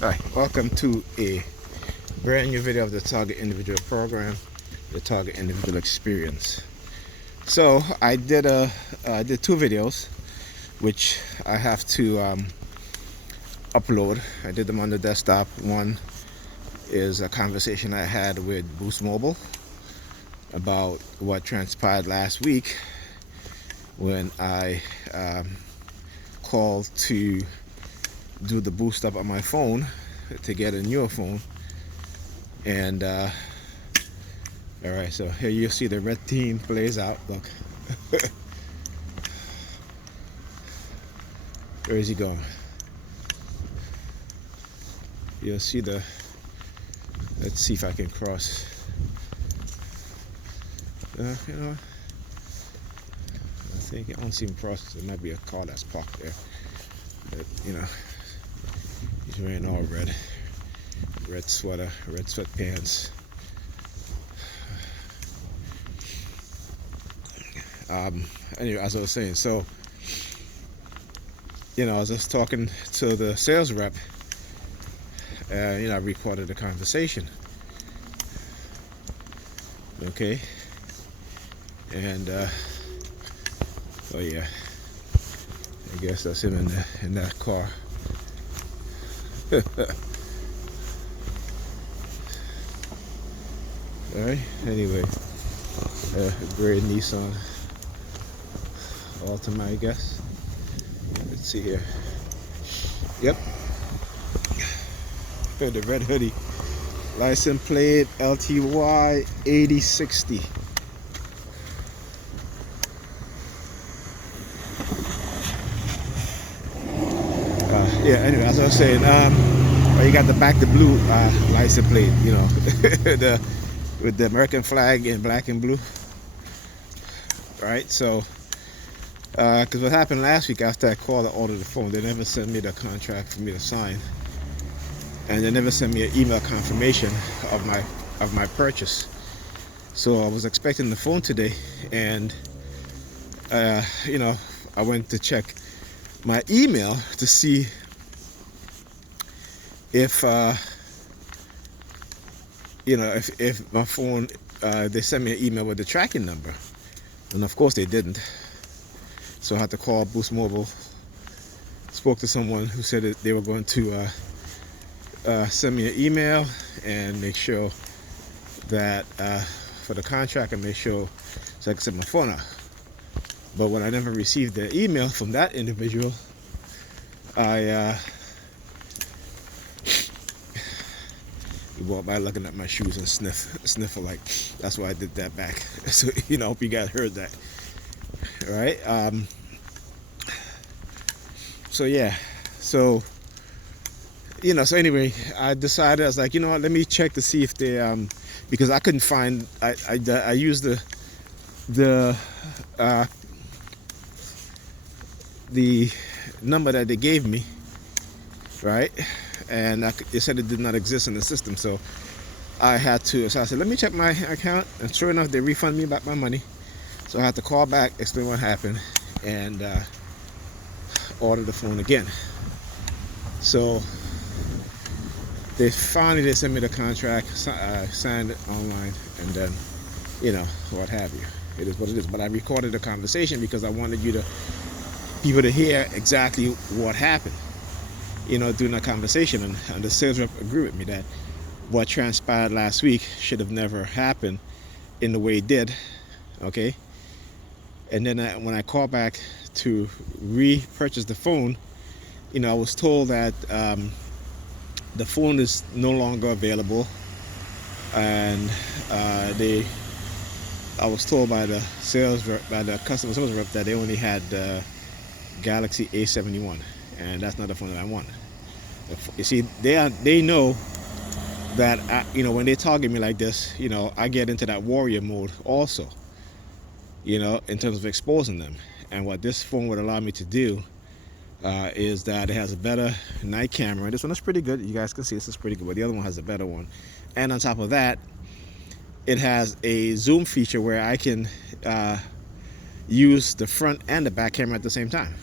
Hi, welcome to a brand new video of the Target Individual Program, the Target Individual Experience. So I did two videos, which I have to upload. I did them on the desktop. One is a conversation I had with Boost Mobile about what transpired last week when I called to do the boost up on my phone to get a newer phone. And all right, so here you see the red team plays out. Look, where is he going? You'll see the. Let's see if I can cross. You know, I think I don't see him cross. There might be a car that's parked there. But he's wearing all red sweater, red sweatpants. Anyway, as I was saying, so I was just talking to the sales rep. I recorded the conversation. Okay, and oh yeah, I guess that's him in that car. All right. Anyway, gray Nissan Altima, I guess. Let's see here. Yep. The red hoodie. License plate LTY 8060. Yeah. Anyway, as I was saying, you got the blue license plate. With the American flag in black and blue. Right. So. Because what happened last week after I called and ordered the phone, they never sent me the contract for me to sign, and they never sent me an email confirmation of my purchase. So I was expecting the phone today, and I went to check my email to see if if my phone they sent me an email with the tracking number, and of course they didn't. So I had to call Boost Mobile. Spoke to someone who said that they were going to send me an email and make sure that for the contract and make sure so I can set my phone up. But when I never received the email from that individual, I walked by looking at my shoes and sniffle like that's why I did that back. So I hope you guys heard that. All right. So yeah. So so anyway, I decided I was like, let me check to see if they because I couldn't find. I used the number that they gave me, right? And they said it did not exist in the system, so I had to. So I said, let me check my account, and sure enough, they refunded me back my money. So I had to call back, explain what happened, and order the phone again. So they sent me the contract, signed it online, and then what have you. It is what it is. But I recorded the conversation because I wanted people to hear exactly what happened. During that conversation, and the sales rep agreed with me that what transpired last week should have never happened in the way it did. Okay. And then when I called back to repurchase the phone, I was told that the phone is no longer available, and I was told by the customer service rep that they only had Galaxy A71, and that's not the phone that I want. You see, they know that when they target me like this, I get into that warrior mode also. In terms of exposing them. And what this phone would allow me to do is that it has a better night camera. This one is pretty good. You guys can see this is pretty good, but the other one has a better one. And on top of that, it has a zoom feature where I can use the front and the back camera at the same time.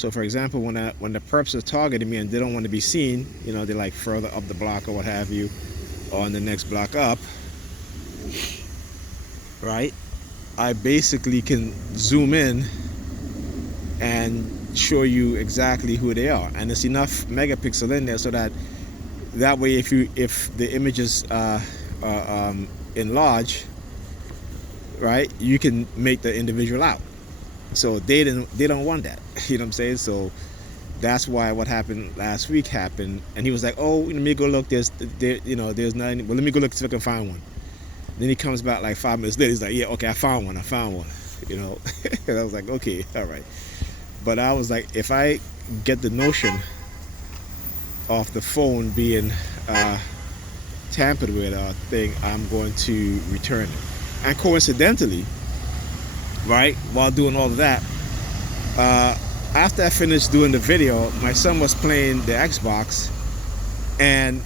So for example, when the perps are targeting me and they don't want to be seen, they're like further up the block or what have you, or on the next block up, right? I basically can zoom in and show you exactly who they are, and there's enough megapixel in there so that way if the images enlarge, right, you can make the individual out. So they don't want that. You know what I'm saying? So that's why what happened last week happened, and he was like, oh, let me go look, there's nothing, well, let me go look see if I can find one. Then he comes back like 5 minutes later, he's like, yeah, okay, I found one. And I was like, okay, all right. But I was like, if I get the notion of the phone being tampered with thing, I'm going to return it. And coincidentally, right, while doing all of that, after I finished doing the video, my son was playing the Xbox and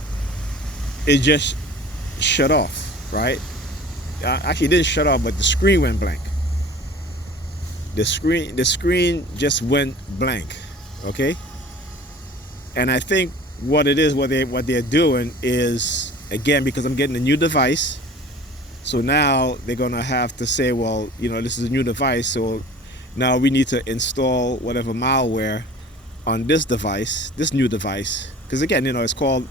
it just shut off, right? Actually, it didn't shut off, but the screen went blank. The screen just went blank, okay? And I think what it is, what they're doing is, again, because I'm getting a new device, so now they're gonna have to say, well, this is a new device, so now we need to install whatever malware on this device, this new device, because again, it's called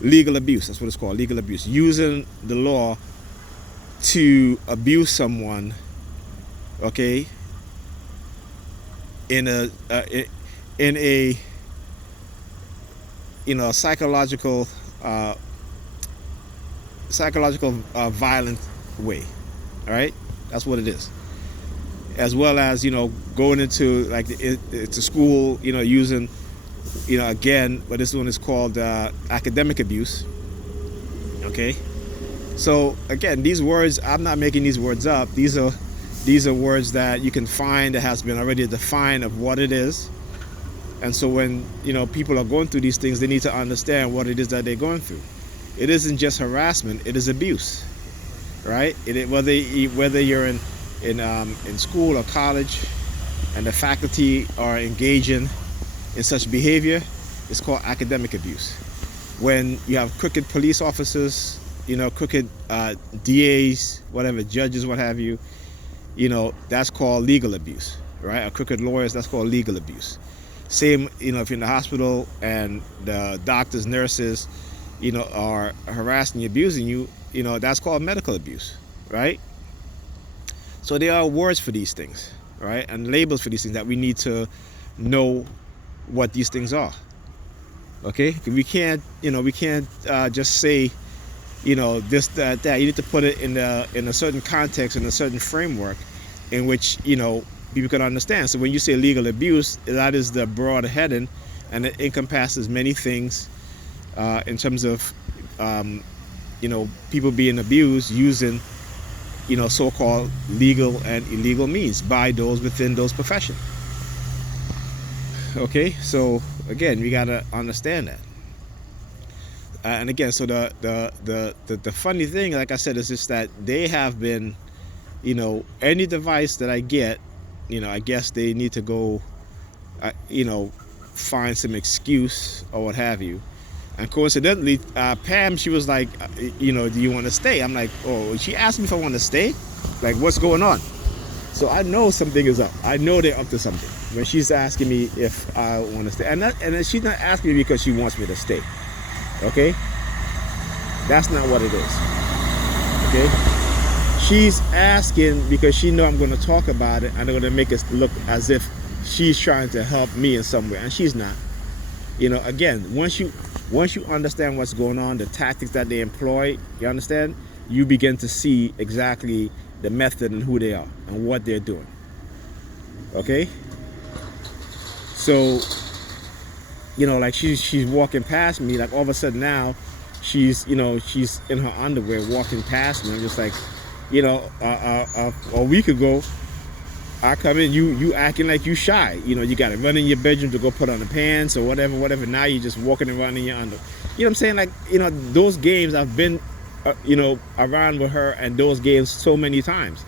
legal abuse. That's what it's called, legal abuse, using the law to abuse someone, okay, in a psychological violent way. All right, that's what it is. As well as going into like it's a school, using again, but this one is called academic abuse. Okay, so again, these words, I'm not making these words up. These are words that you can find that has been already defined of what it is. And so when people are going through these things, they need to understand what it is that they're going through. It isn't just harassment; it is abuse, right? Whether you're in school or college, and the faculty are engaging in such behavior, it's called academic abuse. When you have crooked police officers, crooked DAs, whatever, judges, what have you, that's called legal abuse, right? Or crooked lawyers, that's called legal abuse. Same, if you're in the hospital and the doctors, nurses, are harassing you, abusing you, that's called medical abuse, right? So there are words for these things, right? And labels for these things that we need to know what these things are. Okay? We can't just say, this, that. You need to put it in a certain context, in a certain framework in which, people can understand. So when you say legal abuse, that is the broad heading, and it encompasses many things in terms of, people being abused using, so-called legal and illegal means by those within those professions. Okay, so again, we gotta understand that. And again, so the funny thing, like I said, is just that they have been, any device that I get, I guess they need to go, find some excuse or what have you. And coincidentally, Pam, she was like, do you want to stay? I'm like, oh, she asked me if I want to stay. Like, what's going on? So I know something is up. I know they're up to something when she's asking me if I want to stay. And she's not asking me because she wants me to stay. Okay? That's not what it is. Okay? She's asking because she know I'm going to talk about it, and I'm going to make it look as if she's trying to help me in some way, and she's not. Again, once you understand what's going on, the tactics that they employ, you understand, you begin to see exactly the method and who they are and what they're doing. Okay? So, like she's walking past me, like all of a sudden now, she's in her underwear walking past me. I'm just like, a week ago, I come in, you acting like you shy. You got to run in your bedroom to go put on the pants or whatever. Now you're just walking around in your under. You know what I'm saying? Like, those games, I've been, around with her and those games so many times.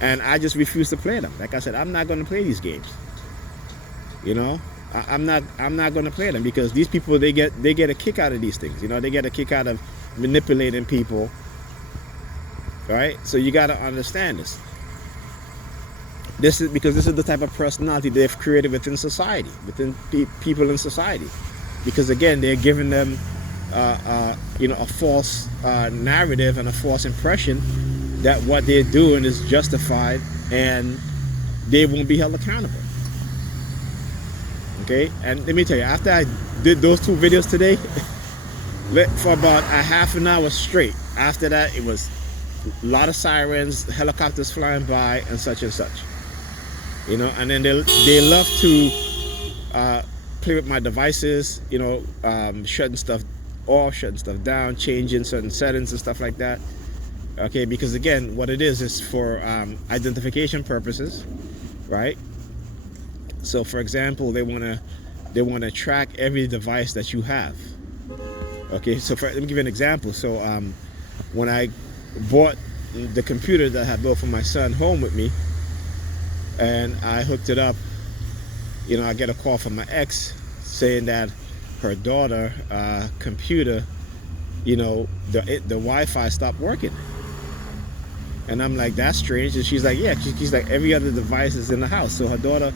And I just refuse to play them. Like I said, I'm not going to play these games. You know, I'm not going to play them, because these people, they get a kick out of these things. You know, they get a kick out of manipulating people, right? So you got to understand this. This is because this is the type of personality they've created within society, within people in society. Because again, they're giving them, a false narrative and a false impression that what they're doing is justified, and they won't be held accountable. Okay, and let me tell you, after I did those 2 videos today, for about a half an hour straight, after that, it was a lot of sirens, helicopters flying by, and such and such. You know, and then they love to play with my devices, shutting stuff off, shutting stuff down, changing certain settings and stuff like that. Okay, because again, what it is for identification purposes, right? So for example, they want to track every device that you have. Okay, so let me give you an example. So when I bought the computer that I had built for my son home with me, and I hooked it up, I get a call from my ex saying that her daughter computer, the Wi-Fi stopped working. And I'm like, that's strange. And she's like, yeah. She's like, every other device is in the house. So her daughter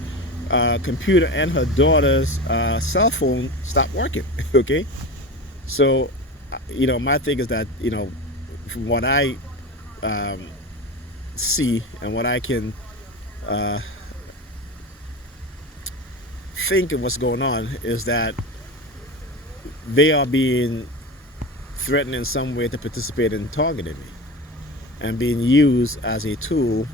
computer and her daughter's cell phone stopped working. Okay. So, my thing is that, from what I see and what I can think of what's going on, is that they are being threatened in some way to participate in targeting me and being used as a tool.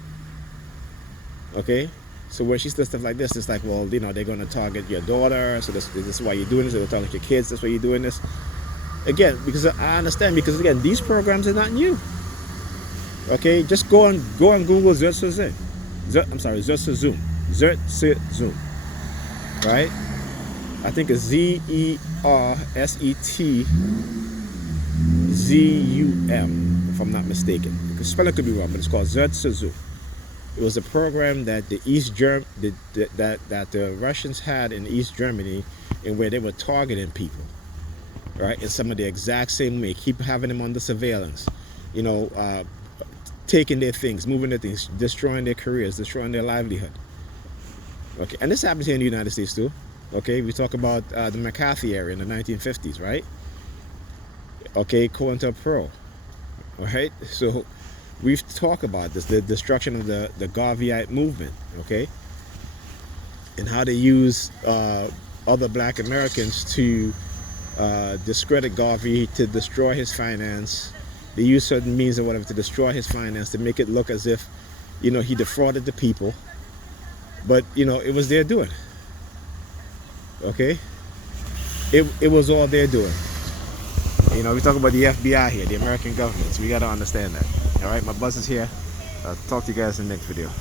Okay, so when she does stuff like this, it's like, well, they're going to target your daughter, so this is why you're doing this. They're target your kids, that's why you're doing this. Again, because I understand, because again, these programs are not new. Okay, just go on Google Zoom. Zoom. Right? I think it's ZERSETZUM, if I'm not mistaken. The spelling could be wrong, but it's called Zoom. It was a program that the Russians had in East Germany, in where they were targeting people, right? In some of the exact same way, keep having them under surveillance, taking their things, moving their things, destroying their careers, destroying their livelihood. Okay, and this happens here in the United States too. Okay, we talk about the McCarthy era in the 1950s, right? Okay, COINTELPRO, right? So we've talked about this, the destruction of the Garveyite movement, okay? And how they use other black Americans to discredit Garvey, to destroy his finance. They use certain means or whatever to destroy his finance, to make it look as if, he defrauded the people. But, it was their doing. Okay? It was all their doing. We talk about the FBI here, the American government, so we got to understand that. All right, my buzz is here. I'll talk to you guys in the next video.